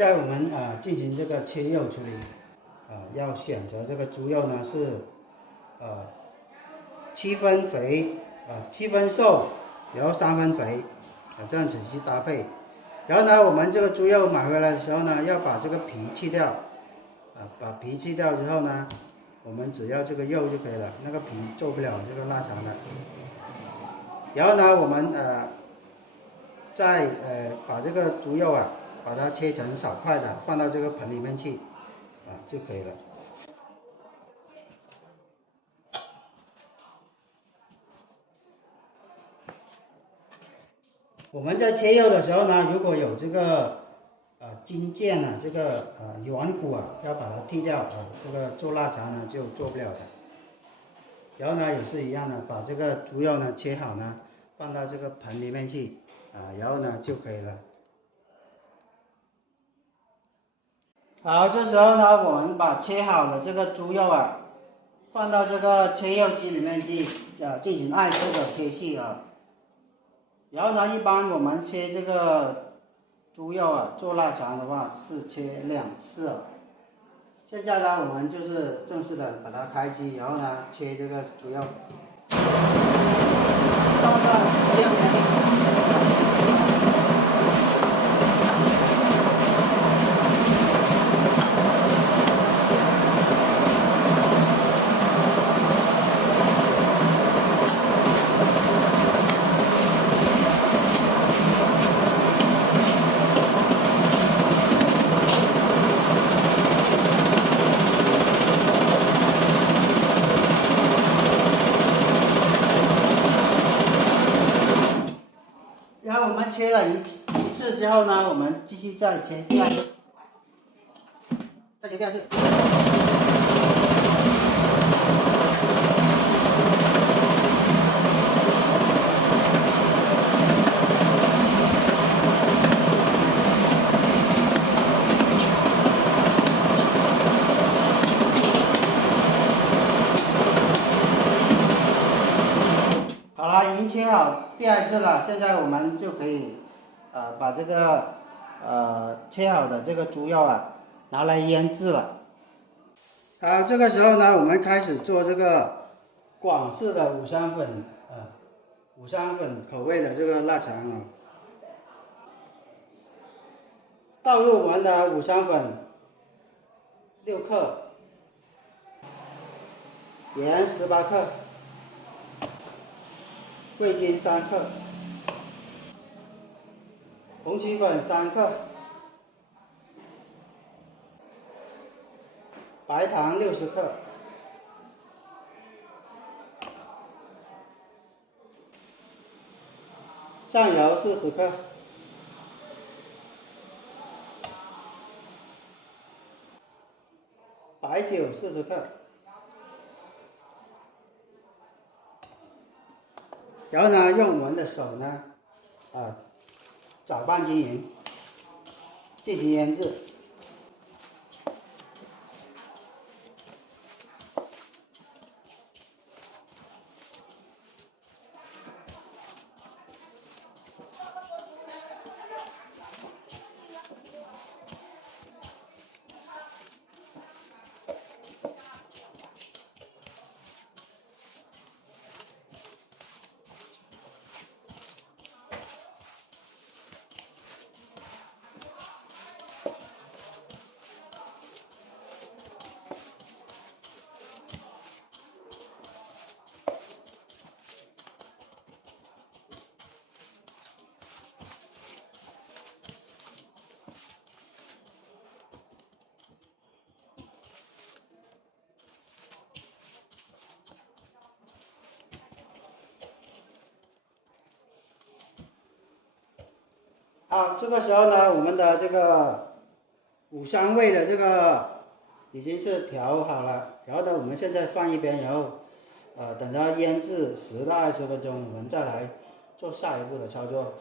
在我們進行這個切肉處理，要選擇這個豬肉呢是7分肥7分瘦，然後3分肥這樣子去搭配。然後呢，我們這個豬肉買回來的時候呢，要把這個皮去掉，把皮去掉之後呢，我們只要這個肉就可以了，那个皮做不了這个臘腸的。然後呢，我們再把這個豬肉把它切成小塊的，放到這個盆裡面去就可以了。我們在切肉的時候呢，如果有這個筋腱這個軟骨要把它剔掉這個做臘腸呢就做不了的。然後呢也是一樣的，把這個豬肉呢切好呢，放到這個盆裡面去然後呢就可以了。好，這時候呢，我們把切好的這個豬肉放到這個切肉機裡面去進行按式的切細然後呢，一般我們切這個豬肉做臘腸的話是切2次現在呢，我們就是正式的把它開機，然後呢切這個豬肉。然後我們切了一次之後呢，我們繼續再切第2次，再切第2次。好了，已經切好第2次了，現在我們就可以把這個切好的這個豬肉拿來醃製了。好，這個時候呢，我們開始做這個廣式的五香粉五香粉口味的這個臘腸倒入我們的五香粉6克，鹽18克。味精3克，紅曲粉3克，白糖60克，醬油40克，白酒40克。然後呢，用我們的手呢，攪拌均勻，進行醃製。好，这个时候呢，我們的這個五香味的這個已經是調好了，然後呢，我們現在放一邊，然後等它醃製10到20分鐘，我們再來做下一步的操作。